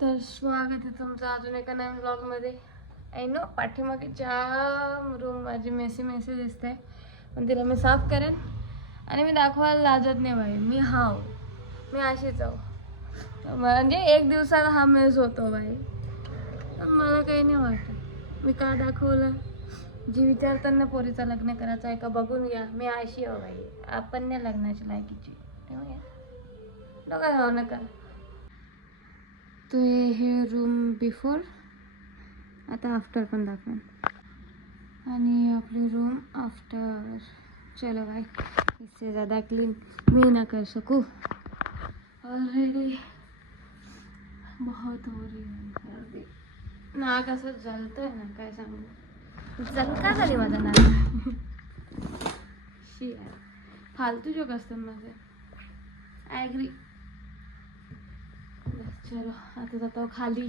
तर स्वागत आहे तुमचं अजून एका नवीन ब्लॉगमध्ये. आय नो पाठीमागे जाम रूम माझी मेसी दिसते, पण तिला मी साफ करेन आणि मी दाखवायला लाजत नाही बाई. मी अशीच आहो. म्हणजे एक दिवसाला हा मेस होतो बाई, पण मला काही नाही वाटत. मी का दाखवलं? जी विचारताना पोरीचं लग्न करायचं आहे का बघून घ्या, मी अशी हो बाई. आपण नाही लग्नाची लायकीची, तेव्हा डोका जाऊ नका. तो हे रूम बिफोर, आता आफ्टर पण दाखवेन. आणि आपली रूम आफ्टर. चलो भाई, इससे ज़्यादा क्लीन मैं ना कर सकूँ. ऑलरेडी बहुत हो रही है. नाक असं जलतंय ना, काय सांगू. जलका झाली माझा नाक. शी यार, फालतू जोक असतात माझे. ॲग्री. चलो आता जातो खाली.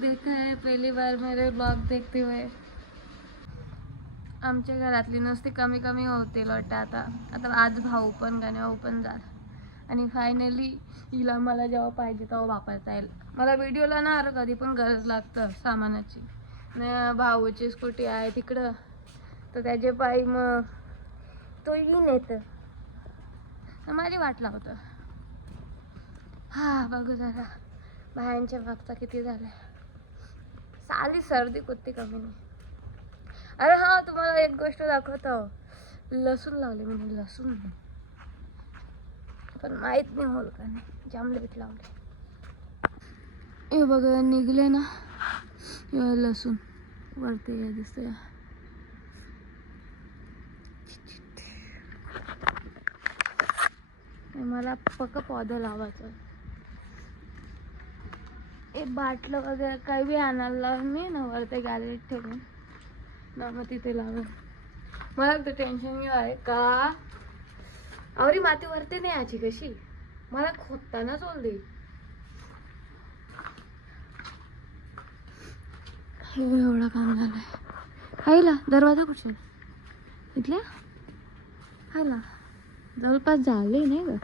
देखा है पहली बार मेरे ब्लॉग देखते हुए. आमच्या घरातली नुसती कमी कमी होतील वाटतं. आता आज भाऊ पण गाण्यावर पण जाल. आणि फायनली हिला मला जेव्हा पाहिजे तेव्हा वापरता येईल. मला व्हिडिओला ना कधी पण गरज लागतं सामानाची. भाऊची स्कूटी आहे तिकडं, तर त्याचे पायी मग तो येईन येतं, माझी वाट लावतं. हा बघू जरा बायांच्या मागचा किती झालाय. साली सर्दी कुठती कमी नाही. अरे हा, तुम्हाला एक गोष्ट दाखवतो. लसूण लावले मी, लसूण पण माहित नाही होल का नाही. जाम लेट लावले. हे बघा निघले ना लसूण वरती काय दिसतंय. मला पक्क पौधा लावायचं. एक बाटलं वगैरे काही बी आणायला लावून मी ना वरती गॅलरीत ठेवून ना, मग तिथे लावून. मला तर टेन्शन नाही आहे का आवरी माती वरती नाही याची कशी मला खोदतानाच ओल दे. एवढा काम झालंय. हायला दरवाजा कुठे इथल्या हायला जवळपास झाले नाही ग.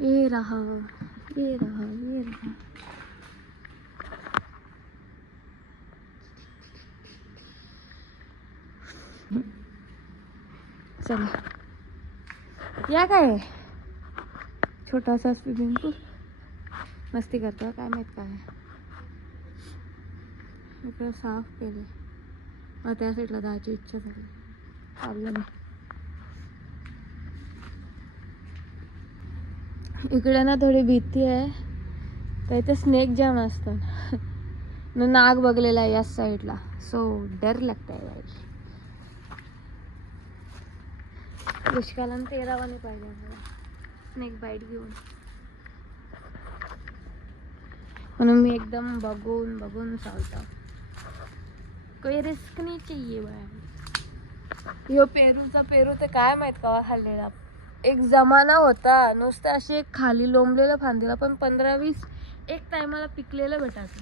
ये रहा. चला या काय छोटासा स्विमिंग पूल. मस्ती करतो काय माहित काय. इकडे साफ केले, मग त्या साईडला जायची इच्छा झाली. चाललं मी इकडे ना थोडी भीती आहे. तर इथे स्नेक जाम असतात. नाग बघलेला आहे या साईडला, सो डर लगता है भाई. दुष्काळाला तेरावा नाही पाहिजे मला स्नेक बाईट घेऊन, म्हणून मी एकदम बघून चालतो. काही रिस्क नाही चाहिए बाय. यो पेरू तर काय माहित कवा खाल्लेला. एक जमाना होता नुसतं असे खाली लोंबलेलं फांदीला पण 15-20 एक टायमाला पिकलेलं भेटायचं.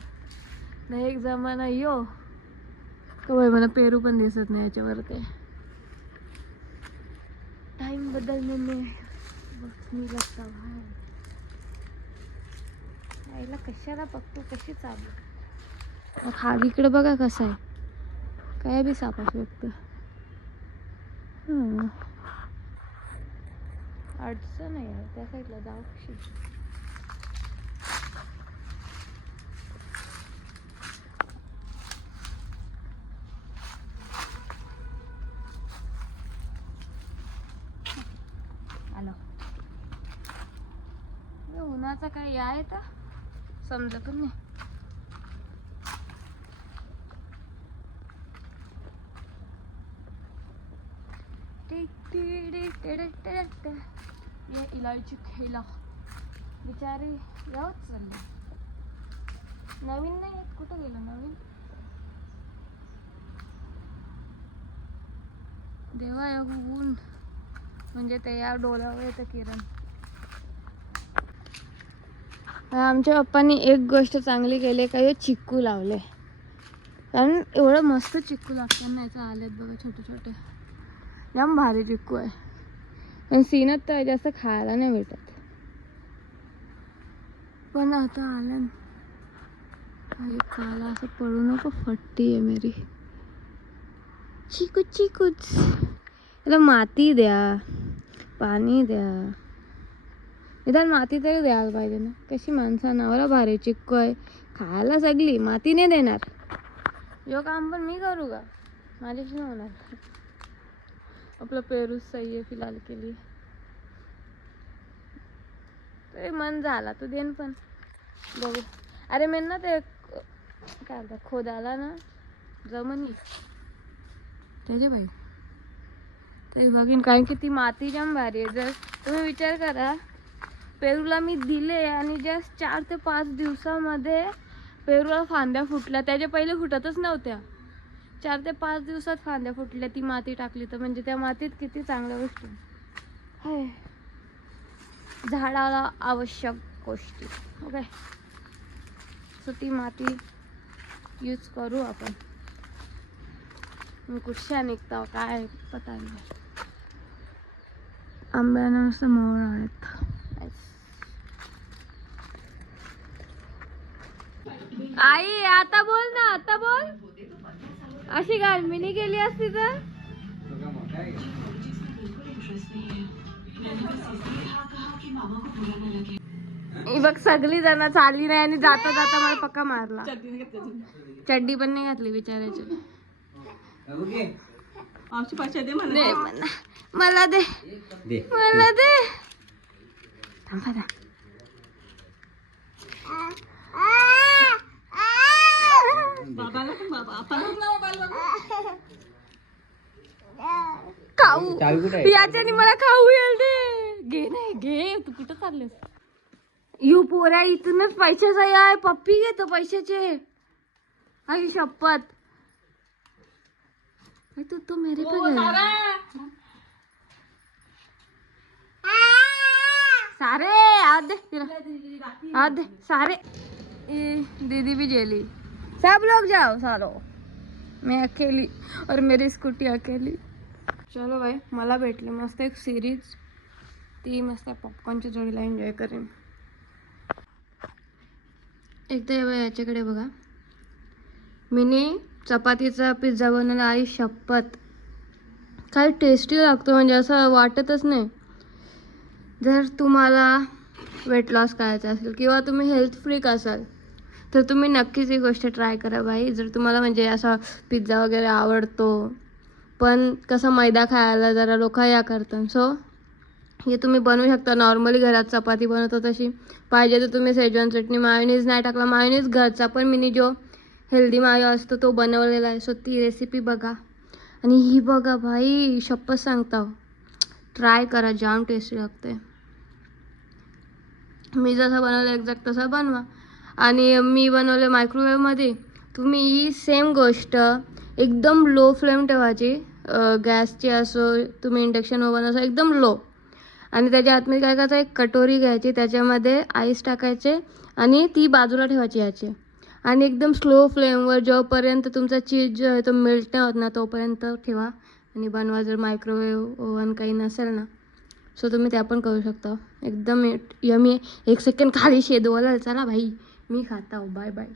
नाही एक जमाना यो तो मला पेरू पण दिसत नाही याच्यावर. ते टाइम बदलने में वक्त नहीं लगता भाई. आईला कशाला बघतो कशी चालू. खाली इकडे बघा कसं आहे, काय बी साप असू शकतं. अडचण आहे यार, त्या साईडला जाऊ कशी. आलो उन्हाचा काय या आहे तर समजत पण नाही. ये इलायची खेला बिचारी यावच चालली. नवीन नाही कुठं गेलं नवीन. देवा या ऊन म्हणजे ते या डोल्यावर येतं किरण. आमच्या पप्पांनी एक गोष्ट चांगली केली का, हे चिक्कू लावले. कारण एवढं मस्त चिक्कू लागताना याचं आलेत बघा छोटे छोटे. जाम भारी चिक्कू आहे. पण सीनत तर जास्त खायला नाही भेटत. पण आता आलं काला असं पडू नको, फट्टी आहे मेरी. चिकूच चिकूच. याला माती द्या, पाणी द्या, निदान माती तरी द्यायला पाहिजे ना. कशी माणसांना मला भारी चिक्कू आहे, खायला सगळी माती नाही देणार. यो काम पण मी करू का? माझ्याशी नाही होणार. आपलं पेरूच सही आहे फिलहाल के लिए. तरी मन झाला तो देन पण बघू. अरे मी ना ते काय म्हणतात खोदाला ना जमनी त्याचे भाई ते बघीन, कारण की ती माती जाम भारी आहे. जर तुम्ही विचार करा, पेरूला मी दिले आणि जस्ट 4 ते 5 दिवसामध्ये पेरूला फांद्या फुटल्या. त्याच्या पहिले फुटतच नव्हत्या. 4 ते 5 दिवसात फांद्या फुटल्या. ती माती टाकली तर म्हणजे त्या मातीत किती चांगल्या गोष्टी आहे. झाडाला आवश्यक गोष्टी. ओके, सो ती माती यूज करू आपण. मी कुठच्या निघता काय पता नाही. आंब्यानं नुसतं मोहर आहेत. आई आता बोल ना, आता बोल. अशी गारमिनी केली असती तर बघ सगळी जण चालली नाही आणि जाता जाता मला पक्का मारला. चड्डी पण नाही घातली बिचारायची. मला दे, मला दे. थांबा खाऊ याच्याने मला खाऊ येईल दे. घे नाही घे, तू कुठं चाललेस? यू पोऱ्या इथूनच पैशाचा आहे. पप्पी घेतो पैशाचे. आई शपथ. तू मेरे पे सारे हाथ दे, हाथ दे सारे. दीदी भी जेली. सब लोग जाओ सालो. मैं अकेली और मेरी स्कूटी अकेली. चलो भाई, मला भेटली मस्त एक सिरीज. ती मस्त पॉपकॉर्नच्या जोडीला एन्जॉय करेन. एकदा याच्याकडे बघा, मिनी चपातीचा पिझ्झा बनवला. आई शपथ काय टेस्टी लागतो, म्हणजे असं वाटतच नाही. जर तुम्हाला वेट लॉस करायचं असेल किंवा तुम्ही हेल्थ फ्रीक असाल तर तुम्ही नक्कीच ही गोष्ट ट्राय करा भाई. जर तुम्हाला म्हणजे असा पिझ्झा वगैरे आवडतो पण कसं मैदा खायला जरा लोक या करतात, सो हे तुम्ही बनवू शकता. नॉर्मली घरात चपाती बनवतो तशी. पाहिजे तर तुम्ही शेजवान चटणी, मायोनीज नाही टाकला, मायोनीज घरचा पण मिनी जो हेल्दी मायो असतो तो बनवलेला आहे. सो ती रेसिपी बघा. आणि ही बघा भाई, शपथ सांगता ट्राय करा, जाम टेस्टी लागते. मी जसं बनवलं एक्झॅक्ट तसं बनवा. आणि मी बनवलं मायक्रोवेव्हमध्ये. तुम्ही ही सेम गोष्ट एकदम लो फ्लेम ठेवायची, गॅसची असो तुम्ही इंडक्शनवर बनवतो एकदम लो. आणि त्याच्या आतमध्ये काय करायचं, एक कटोरी घ्यायची, त्याच्यामध्ये आईस टाकायचे आणि ती बाजूला ठेवायची याची. आणि एकदम स्लो फ्लेमवर जोपर्यंत तुमचा चीज जो आहे तो मेल्ट नाही होत ना तोपर्यंत ठेवा आणि बनवा. जर मायक्रोवेव्ह ओव्हन काही नसेल ना सो तुम्ही त्या पण करू शकता. एकदम यमी. 1 सेकंड खाली शेदवायला. चला भाई मी खाता हूँ. Bye bye.